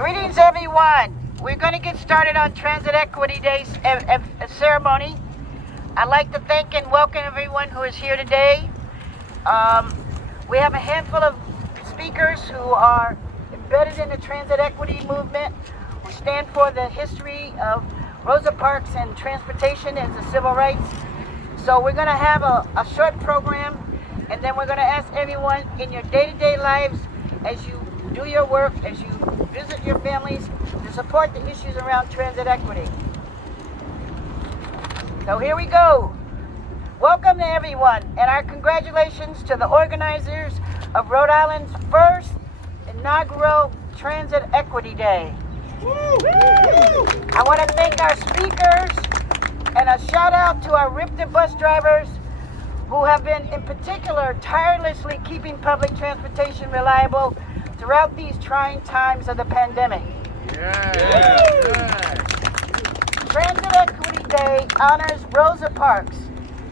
Greetings, everyone. We're going to get started on Transit Equity Day ceremony. I'd like to thank and welcome everyone who is here today. We have a handful of speakers who are embedded in the transit equity movement, who stand for the history of Rosa Parks and transportation as a civil rights. So we're going to have a short program, and then we're going to ask everyone in your day-to-day lives, as you do your work, as you visit your families, to support the issues around transit equity. So here we go. Welcome to everyone, and our congratulations to the organizers of Rhode Island's first inaugural Transit Equity Day. I want to thank our speakers and a shout out to our RIPTA bus drivers who have been, in particular, tirelessly keeping public transportation reliable throughout these trying times of the pandemic. Transit Equity Day honors Rosa Parks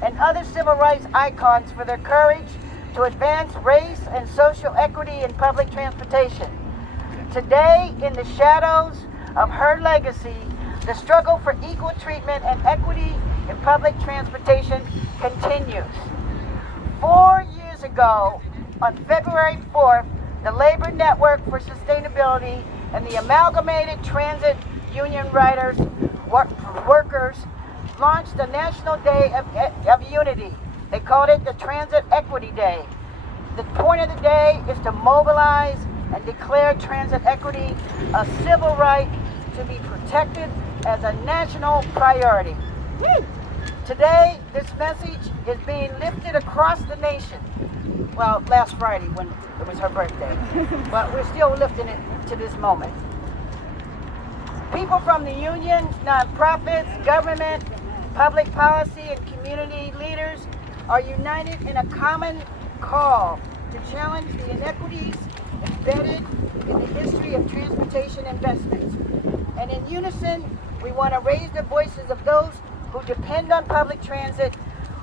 and other civil rights icons for their courage to advance race and social equity in public transportation. Today, in the shadows of her legacy, the struggle for equal treatment and equity in public transportation continues. 4 years ago, on February 4th, the Labor Network for Sustainability and the Amalgamated Transit Union Workers launched the National Day of Unity. They called it the Transit Equity Day. The point of the day is to mobilize and declare transit equity a civil right to be protected as a national priority. Today, this message is being lifted across the nation. Well, last Friday when it was her birthday, but we're still lifting it to this moment. People from the unions, nonprofits, government, public policy, and community leaders are united in a common call to challenge the inequities embedded in the history of transportation investments. And in unison, we want to raise the voices of those who depend on public transit,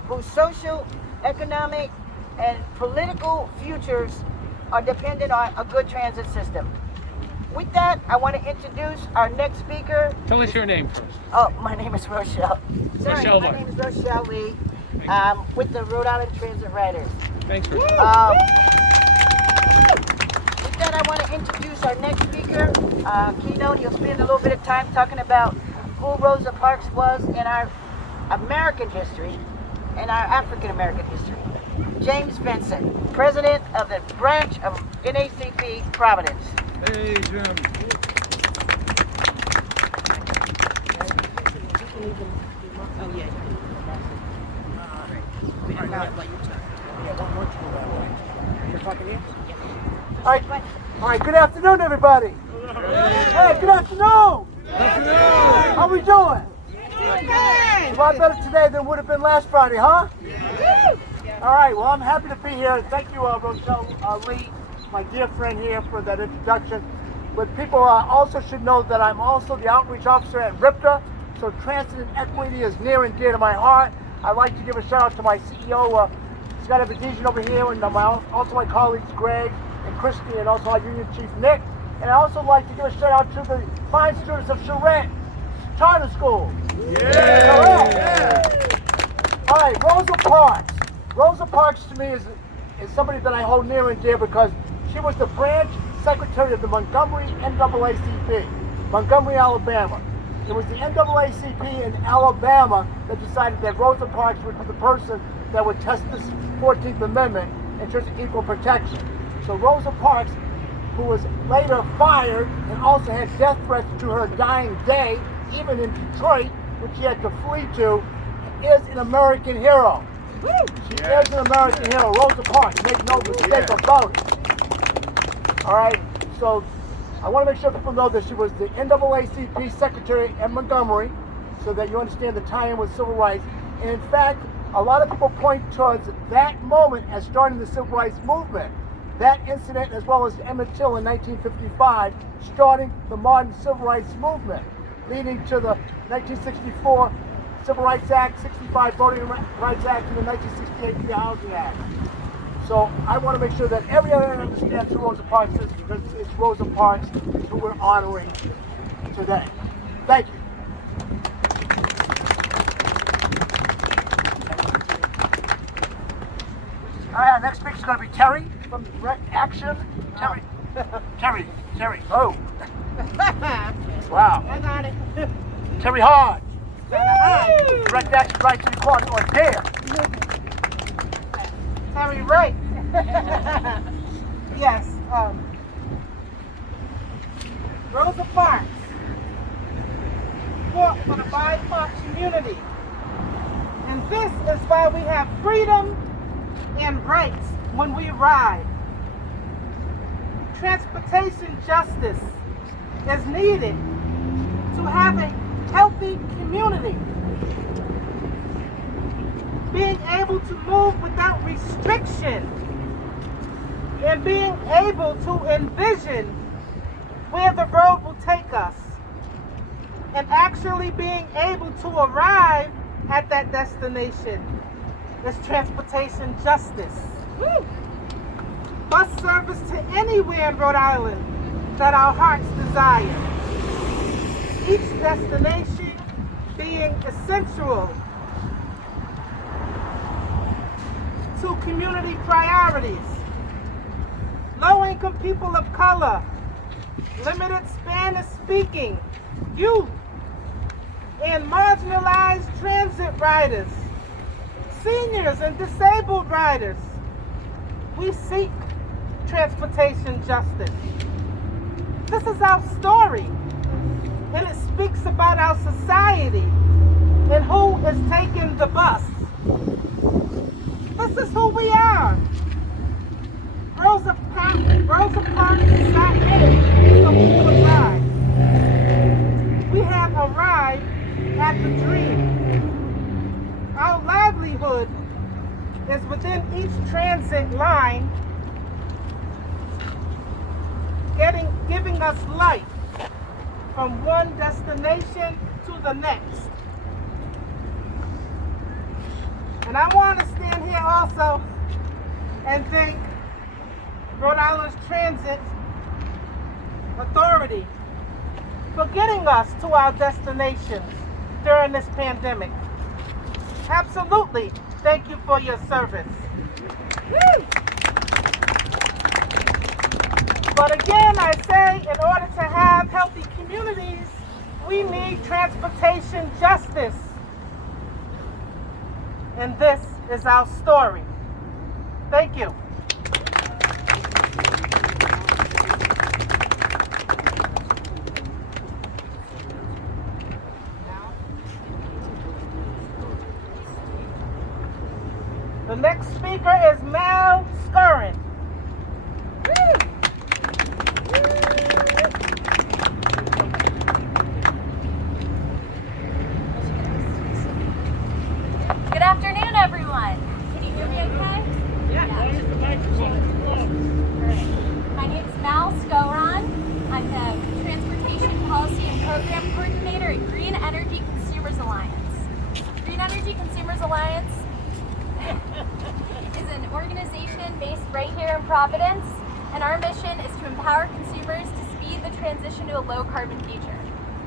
whose social, economic, and political futures are dependent on a good transit system. With that, I want to introduce our next speaker. Tell us your name first. Oh, my name is Rochelle. Rochelle. My name is Rochelle Lee, with the Rhode Island Transit Riders. Thanks, Rochelle. With that, I want to introduce our next speaker, Keynote. He'll spend a little bit of time talking about who Rosa Parks was in our American history and our African American history. James Vincent, president of the branch of NAACP Providence. Hey, Jim. All right, good afternoon, everybody. Hey, good afternoon. How we doing? A lot better today than would have been last Friday, huh? All right, well, I'm happy to be here. Thank you, Rochelle Lee, my dear friend here, for that introduction. But people also should know that I'm also the outreach officer at RIPTA, so transit and equity is near and dear to my heart. I'd like to give a shout out to my CEO, Scott Evadizian over here, and also my colleagues Greg and Christy, and also our union chief Nick. And I also like to give a shout out to the fine students of Charette Charter School. All right, Rosa Parks. Rosa Parks to me is somebody that I hold near and dear because she was the branch secretary of the Montgomery NAACP, Montgomery, Alabama. It was the NAACP in Alabama that decided that Rosa Parks would be the person that would test this 14th Amendment in terms of equal protection. So Rosa Parks, who was later fired and also had death threats to her dying day, even in Detroit, which she had to flee to, is an American hero. She is an American hero, Rosa Parks, make no mistake about it. All right, so I want to make sure people know that she was the NAACP secretary at Montgomery, so that you understand the tie-in with civil rights. And in fact, a lot of people point towards that moment as starting the civil rights movement. That incident, as well as Emmett Till in 1955, starting the modern civil rights movement, leading to the 1964 Civil Rights Act, 65 Voting Rights Act, and the 1968 Fair Housing Act. So I want to make sure that everyone understands who Rosa Parks is, because it's Rosa Parks who we're honoring today. Thank you. All right, our next speaker is going to be Terry from Direct Action. Terry. Terry. Oh. Wow. I got it. Terry Hard. Direct Action, Right to Equality, or DARE. Terry Wright. Yes. Rosa Parks fought for the BIPOC community. And this is why we have freedom and rights when we ride. Transportation justice is needed to have a healthy community. Being able to move without restriction and being able to envision where the road will take us and actually being able to arrive at that destination is transportation justice. Woo! Bus service to anywhere in Rhode Island that our hearts desire. Each destination being essential to community priorities. Low-income people of color, limited Spanish speaking, youth, and marginalized transit riders, seniors and disabled riders. We seek transportation justice. This is our story, and it speaks about our society and who is taking the bus. This is who we are. Rosa Parks is not in so we could ride. We have arrived at the dream. Our livelihood is within each transit line, giving us life from one destination to the next. And I want to stand here also and thank Rhode Island's Transit Authority for getting us to our destinations during this pandemic. Absolutely, thank you for your service. Woo! But again, I say, in order to have healthy communities, we need transportation justice. And this is our story. Thank you. The next speaker is Mel Skyrim. Good afternoon, everyone. Can you hear me okay? Yeah. My name is Mel Skyrim. I'm the Transportation Policy and Program Coordinator at Green Energy Consumers Alliance. Green Energy Consumers Alliance is an organization based right here in Providence, and our mission is to empower consumers to speed the transition to a low-carbon future.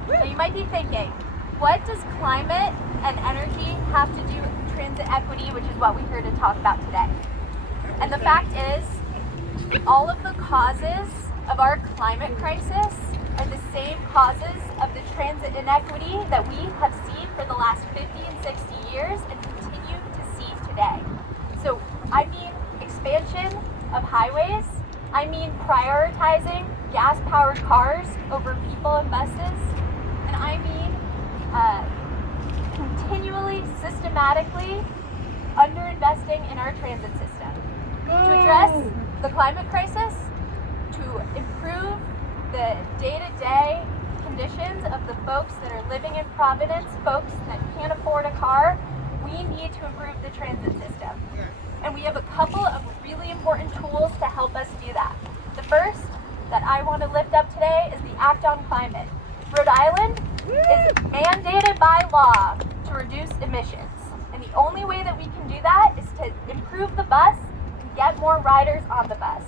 Now you might be thinking, what does climate and energy have to do with transit equity, which is what we're here to talk about today? And the fact is, all of the causes of our climate crisis are the same causes of the transit inequity that we have seen for the last 50 and 60 years and continue to see today. So I mean expansion of highways, I mean prioritizing gas-powered cars over people and buses, and I mean continually, systematically underinvesting in our transit system. To address the climate crisis, to improve the day-to-day conditions of the folks that are living in Providence, folks that can't afford a car, we need to improve the transit system. And we have a couple of really important tools to help us do that. The first that I want to lift up today is the Act on Climate. Rhode Island is mandated by law to reduce emissions. And the only way that we can do that is to improve the bus and get more riders on the bus.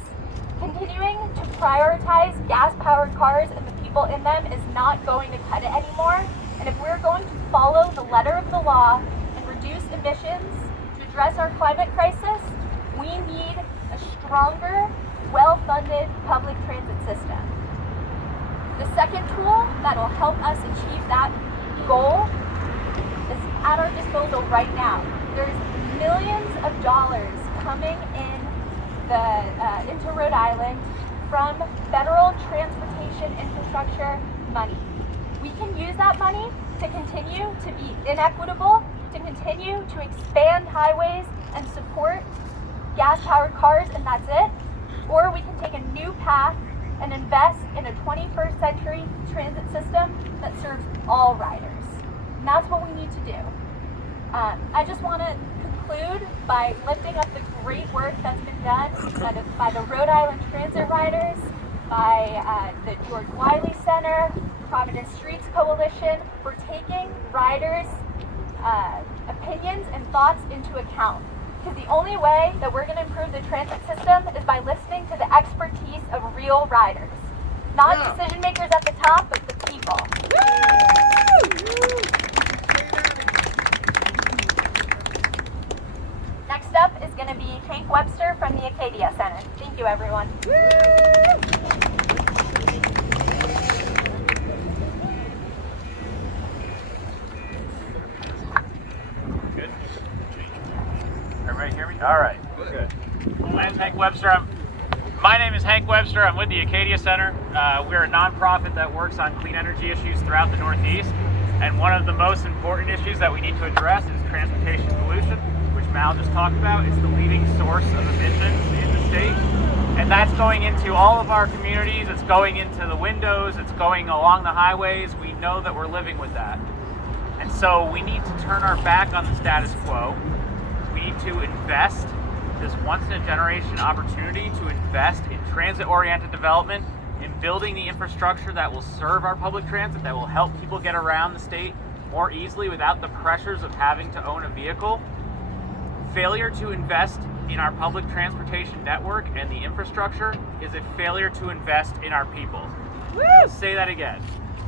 Continuing to prioritize gas-powered cars and the people in them is not going to cut it anymore. And if we're going to follow the letter of the law and reduce emissions to address our climate crisis, we need a stronger, well-funded public transit system. The second tool that will help us achieve that goal is at our disposal right now. There's millions of dollars coming into Rhode Island from federal transportation infrastructure money. We can use that money to continue to be inequitable, to continue to expand highways and support gas-powered cars, and that's it. Or we can take a new path and invest in a 21st century transit system that serves all riders. And that's what we need to do. I just want to conclude by lifting up the great work that's been done by the Rhode Island Transit Riders, by the George Wiley Center, Providence Streets Coalition, for taking riders' opinions and thoughts into account. Because the only way that we're going to improve the transit system is by listening to the expertise of real riders. Not decision makers at the top, but the people. Next up is going to be Hank Webster from the Acadia Center. Thank you, everyone. Good. Everybody hear me? All right. Good. My name is Hank Webster. I'm with the Acadia Center. We're a nonprofit that works on clean energy issues throughout the Northeast. And one of the most important issues that we need to address is transportation pollution, which Mal just talked about. It's the leading source of emissions in the state. And that's going into all of our communities. It's going into the windows. It's going along the highways. We know that we're living with that. And so we need to turn our back on the status quo. We need to invest this once-in-a-generation opportunity to invest in transit-oriented development, in building the infrastructure that will serve our public transit, that will help people get around the state more easily without the pressures of having to own a vehicle. Failure to invest in our public transportation network and the infrastructure is a failure to invest in our people. I'll say that again.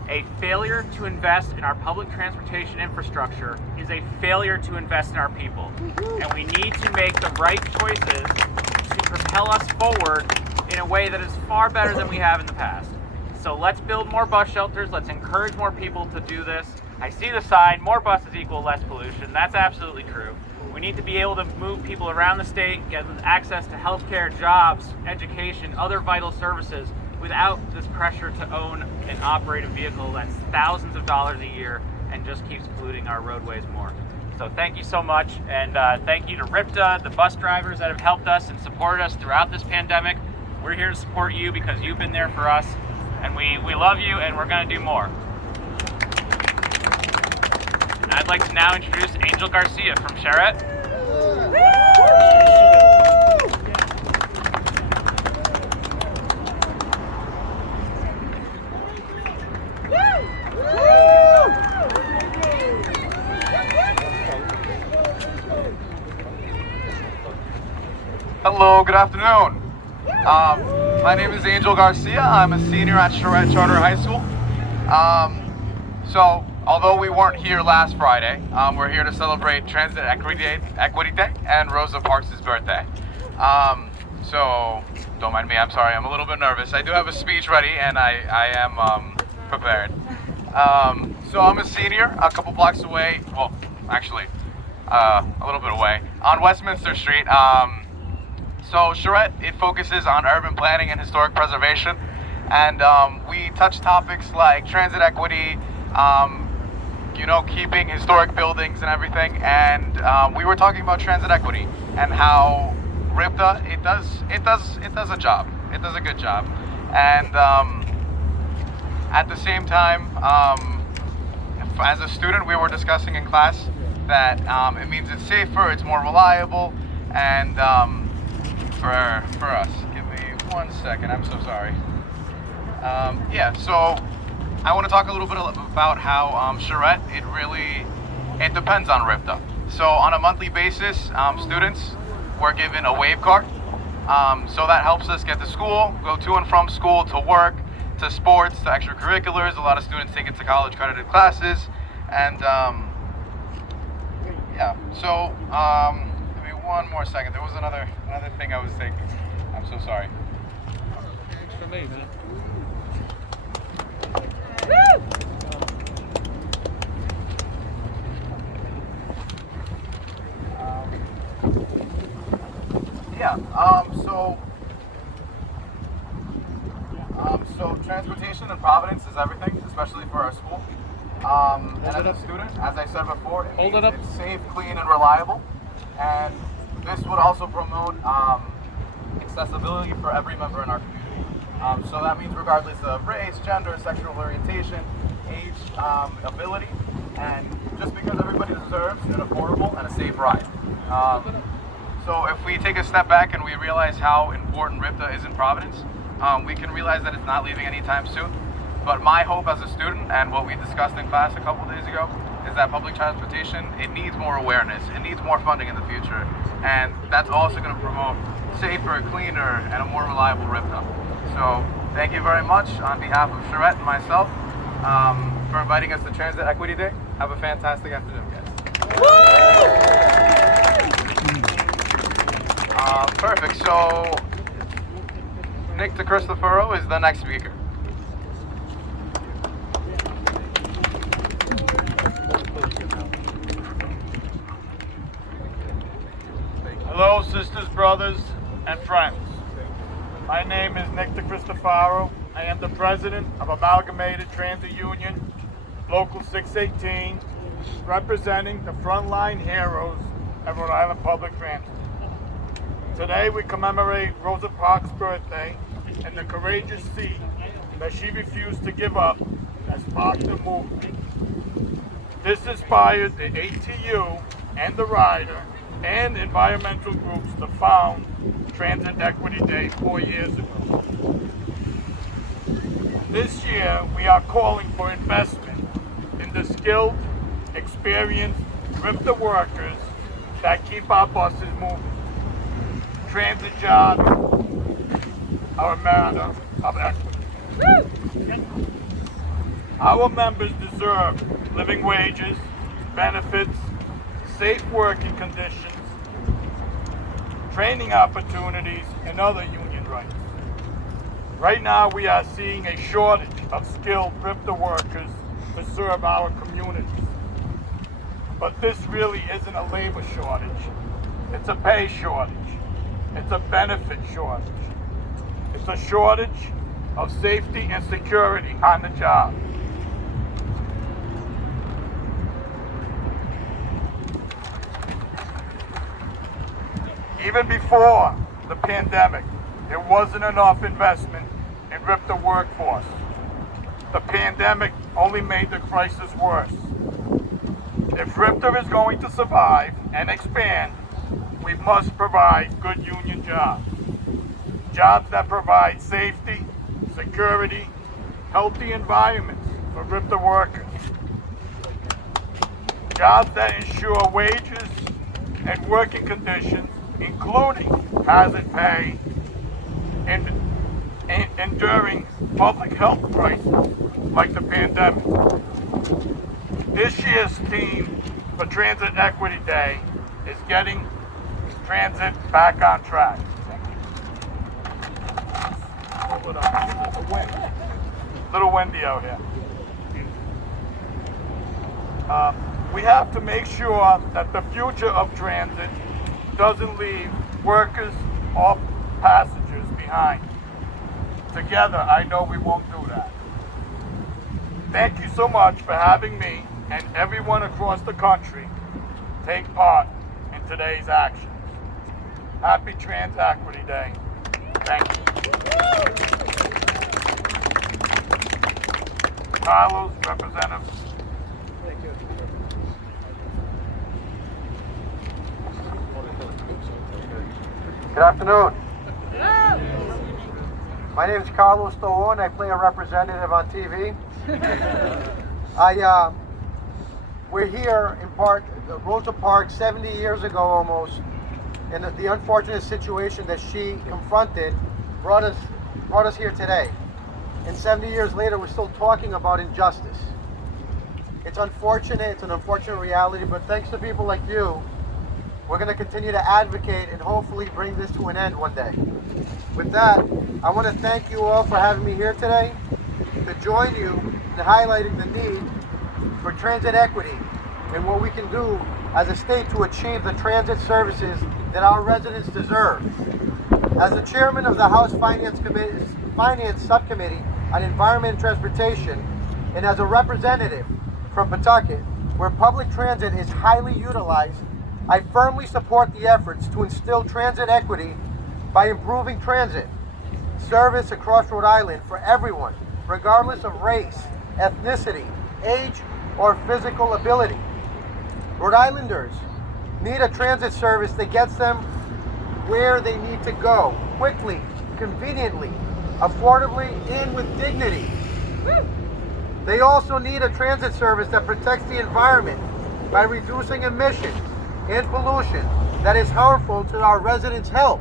A failure to invest in our public transportation infrastructure is a failure to invest in our people. And we need to make the right choices to propel us forward in a way that is far better than we have in the past. So let's build more bus shelters. Let's encourage more people to do this. I see the sign, more buses equal less pollution. That's absolutely true. We need to be able to move people around the state, get them access to healthcare, jobs, education, other vital services, without this pressure to own and operate a vehicle that's thousands of dollars a year and just keeps polluting our roadways more. So thank you so much, and thank you to RIPTA, the bus drivers that have helped us and supported us throughout this pandemic. We're here to support you because you've been there for us, and we love you, and we're going to do more. And I'd like to now introduce Angel Garcia from Charette. Hello, good afternoon. My name is Angel Garcia. I'm a senior at Charette Charter High School. So, although we weren't here last Friday, we're here to celebrate Transit Equity Day and Rosa Parks' birthday. So, don't mind me, I'm sorry, I'm a little bit nervous. I do have a speech ready and I am prepared. So I'm a senior, a couple blocks away, well, actually, a little bit away, on Westminster Street. So Charette, it focuses on urban planning and historic preservation, and we touch topics like transit equity, you know, keeping historic buildings and everything. And we were talking about transit equity and how RIPTA it does a job. It does a good job, and at the same time, as a student, we were discussing in class that it means it's safer, it's more reliable, and for us. Give me 1 second, I'm so sorry. Yeah, so I want to talk a little bit about how Charette, it depends on RIPTA. So on a monthly basis, students were given a wave card, So that helps us get to school, go to and from school, to work, to sports, to extracurriculars. A lot of students take it to college accredited classes. And yeah, so give me one more second. There was another thing I was thinking. I'm so sorry. Thanks for me, man. Yeah, so transportation in Providence is everything, especially for our school. And as a student, as I said before, it's safe, clean, and reliable. And this would also promote accessibility for every member in our community. So that means regardless of race, gender, sexual orientation, age, ability, and just because everybody deserves an affordable and a safe ride. So if we take a step back and we realize how important RIPTA is in Providence, we can realize that it's not leaving anytime soon. But my hope as a student, and what we discussed in class a couple days ago, is that public transportation, it needs more awareness, it needs more funding in the future, and that's also going to promote safer, cleaner, and a more reliable RIPTA. So thank you very much on behalf of Charette and myself for inviting us to Transit Equity Day. Have a fantastic afternoon, guys. Perfect. So Nick DeCristoforo is the next speaker. Hello, sisters, brothers, and friends. My name is Nick DeCristofaro. I am the president of Amalgamated Transit Union, Local 618, representing the frontline heroes of Rhode Island Public Transit. Today we commemorate Rosa Parks' birthday and the courageous seat that she refused to give up that sparked the movement. This inspired the ATU and the Rider and environmental groups to found Transit Equity Day 4 years ago. This year, we are calling for investment in the skilled, experienced RIPTA workers that keep our buses moving. Transit jobs are a matter of equity. Our members deserve living wages, benefits, safe working conditions, training opportunities, and other union rights. Right now, we are seeing a shortage of skilled RIPTA workers to serve our communities. But this really isn't a labor shortage. It's a pay shortage. It's a benefit shortage. It's a shortage of safety and security on the job. Even before the pandemic, there wasn't enough investment in RIPTA workforce. The pandemic only made the crisis worse. If RIPTA is going to survive and expand, we must provide good union jobs. Jobs that provide safety, security, healthy environments for RIPTA workers. Jobs that ensure wages and working conditions, including hazard pay, and enduring public health crises like the pandemic. This year's theme for Transit Equity Day is getting transit back on track. Hold it up. It's a wind. Little windy out here. We have to make sure that the future of transit doesn't leave workers or passengers behind. Together, I know we won't do that. Thank you so much for having me and everyone across the country take part in today's actions. Happy Trans Equity Day. Thank you. Carlos, Representative. Good afternoon. My name is Carlos Stallone. I play a representative on TV. We're here in part, Rosa Parks 70 years ago almost, and the unfortunate situation that she confronted brought us here today. And 70 years later, we're still talking about injustice. It's unfortunate, it's an unfortunate reality, but thanks to people like you, we're going to continue to advocate and hopefully bring this to an end one day. With that, I want to thank you all for having me here today, to join you in highlighting the need for transit equity and what we can do as a state to achieve the transit services that our residents deserve. As the chairman of the House Finance Subcommittee on Environment and Transportation, and as a representative from Pawtucket, where public transit is highly utilized, I firmly support the efforts to instill transit equity by improving transit service across Rhode Island for everyone, regardless of race, ethnicity, age, or physical ability. Rhode Islanders need a transit service that gets them where they need to go, quickly, conveniently, affordably, and with dignity. They also need a transit service that protects the environment by reducing emissions and pollution that is harmful to our residents' health.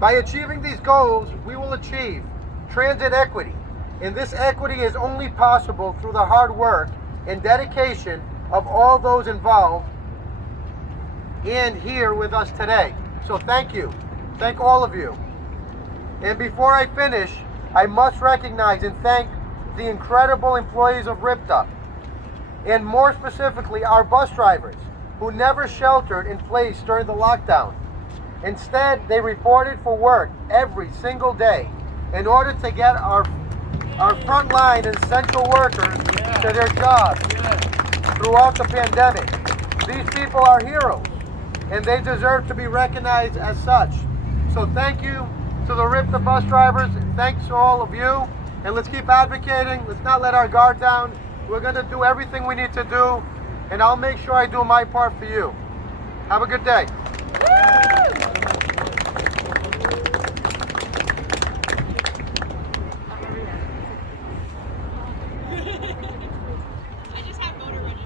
By achieving these goals, we will achieve transit equity, and this equity is only possible through the hard work and dedication of all those involved and here with us today. So thank you. Thank all of you. And before I finish, I must recognize and thank the incredible employees of RIPTA, and more specifically our bus drivers, who never sheltered in place during the lockdown. Instead, they reported for work every single day in order to get our frontline and essential workers to their jobs throughout the pandemic. These people are heroes, and they deserve to be recognized as such. So thank you to the RIPTA bus drivers, and thanks to all of you. And let's keep advocating. Let's not let our guard down. We're going to do everything we need to do, and I'll make sure I do my part for you. Have a good day.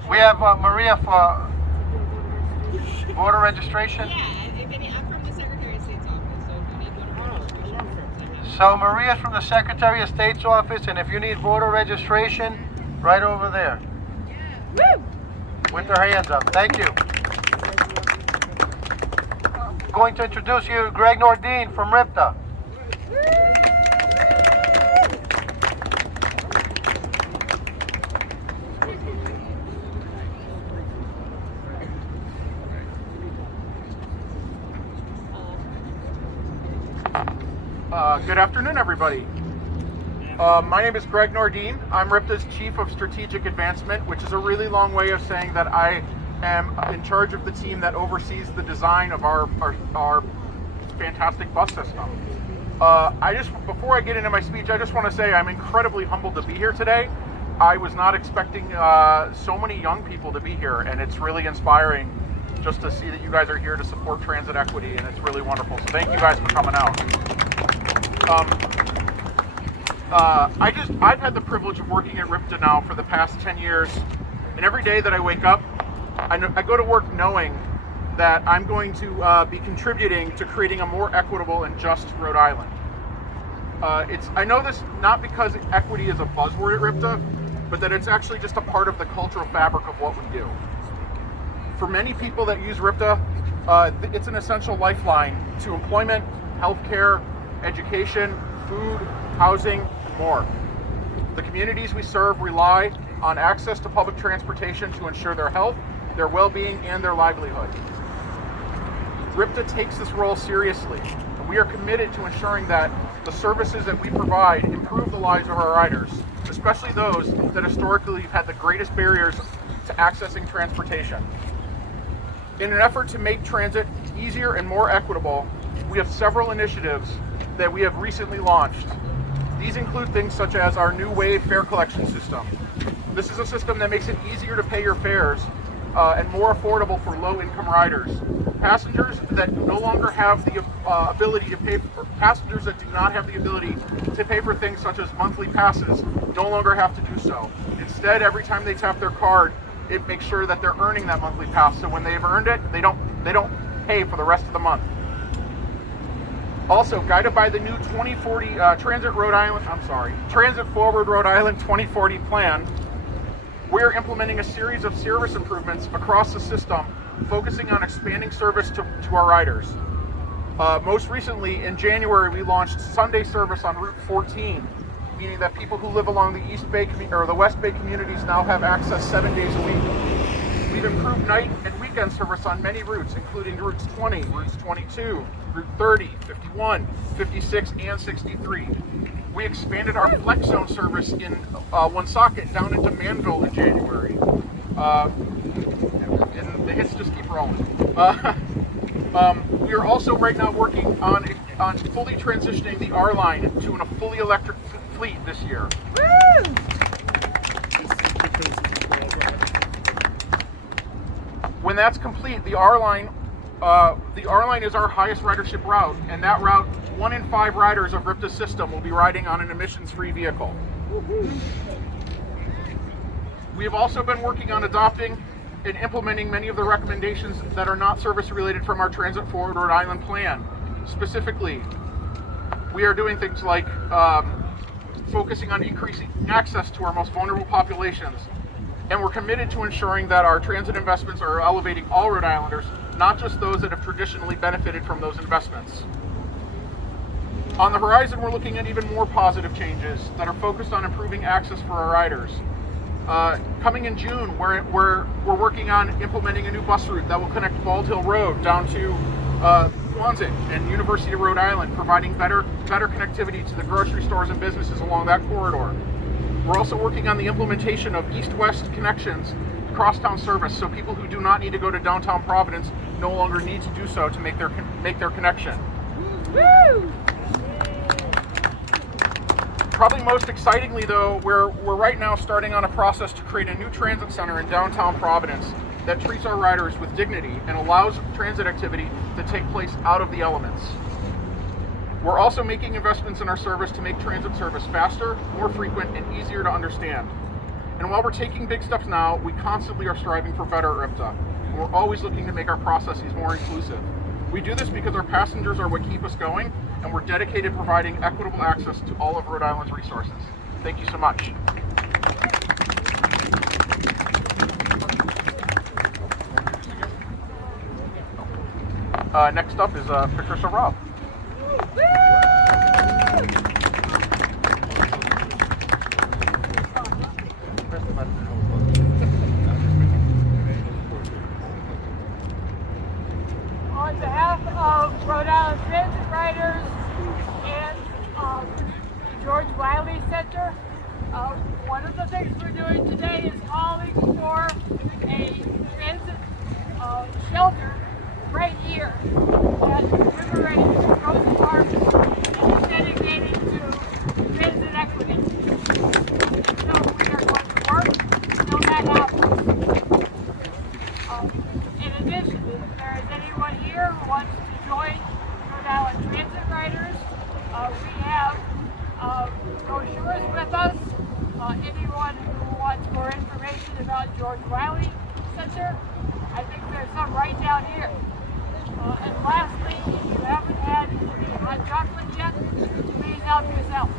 We have Maria for voter registration. I'm from the Secretary of State's office, so if you need voter registration. So Maria's from the Secretary of State's office, and if you need voter registration, right over there. Woo! With her hands up. Thank you. I'm going to introduce you to Greg Nordin from RIPTA. Good afternoon, everybody. My name is Greg Nordin. I'm RIPTA's Chief of Strategic Advancement, which is a really long way of saying that I am in charge of the team that oversees the design of our fantastic bus system. Before I get into my speech, I just want to say I'm incredibly humbled to be here today. I was not expecting so many young people to be here, and it's really inspiring just to see that you guys are here to support transit equity, and it's really wonderful. So thank you guys for coming out. I've had the privilege of working at RIPTA now for the past 10 years, and every day that I wake up, I go to work knowing that I'm going to be contributing to creating a more equitable and just Rhode Island. I know this not because equity is a buzzword at RIPTA, but that it's actually just a part of the cultural fabric of what we do. For many people that use RIPTA, it's an essential lifeline to employment, healthcare, education, food, housing, and more. The communities we serve rely on access to public transportation to ensure their health, their well-being, and their livelihood. RIPTA takes this role seriously, and we are committed to ensuring that the services that we provide improve the lives of our riders, especially those that historically have had the greatest barriers to accessing transportation. In an effort to make transit easier and more equitable, we have several initiatives that we have recently launched. These include things such as our new wave fare collection system. This is a system that makes it easier to pay your fares and more affordable for low-income riders. Passengers that no longer have the ability to pay for passengers that do not have the ability to pay for things such as monthly passes no longer have to do so. Instead, every time they tap their card, it makes sure that they're earning that monthly pass. So when they've earned it, they don't pay for the rest of the month. Also, guided by the new 2040 Transit Forward Rhode Island 2040 plan, we're implementing a series of service improvements across the system, focusing on expanding service to our riders. Most recently, in January, we launched Sunday service on Route 14, meaning that people who live along the East Bay or the West Bay communities now have access 7 days a week. We've improved night and weekend service on many routes, including routes 20, routes 22, Route 30, 51, 56, and 63. We expanded our Flex Zone service in Woonsocket down into Manville in January. And the hits just keep rolling. We are also right now working on fully transitioning the R line to a fully electric fleet this year. Woo! When that's complete, the R line is our highest ridership route, and that route, 1 in 5 riders of RIPTA's system will be riding on an emissions-free vehicle. We have also been working on adopting and implementing many of the recommendations that are not service-related from our Transit Forward Rhode Island plan. Specifically, we are doing things like focusing on increasing access to our most vulnerable populations, and we're committed to ensuring that our transit investments are elevating all Rhode Islanders, not just those that have traditionally benefited from those investments. On the horizon, we're looking at even more positive changes that are focused on improving access for our riders. Coming in June, we're working on implementing a new bus route that will connect Bald Hill Road down to Quonset and University of Rhode Island, providing better connectivity to the grocery stores and businesses along that corridor. We're also working on the implementation of east-west connections, crosstown service, so people who do not need to go to downtown Providence no longer need to do so to make their connection. Woo! Probably most excitingly, though, we're right now starting on a process to create a new transit center in downtown Providence that treats our riders with dignity and allows transit activity to take place out of the elements. We're also making investments in our service to make transit service faster, more frequent, and easier to understand. And while we're taking big steps now, we constantly are striving for better at RIPTA. And we're always looking to make our processes more inclusive. We do this because our passengers are what keep us going, and we're dedicated to providing equitable access to all of Rhode Island's resources. Thank you so much. Next up is Patricia Robb. On behalf of Rhode Island Transit Riders and George Wiley Center, one of the things we're doing today is calling for a transit shelter right here at commemorates Rosa Parks and is dedicated to transit equity. So we are going to work until that happens. In addition, if there is anyone here who wants to join Rhode Island Transit Riders, we have brochures with us. Anyone who wants more information about George Wiley Center, I think there's some right down here. And lastly, if you haven't had any hot chocolate yet, please help yourself.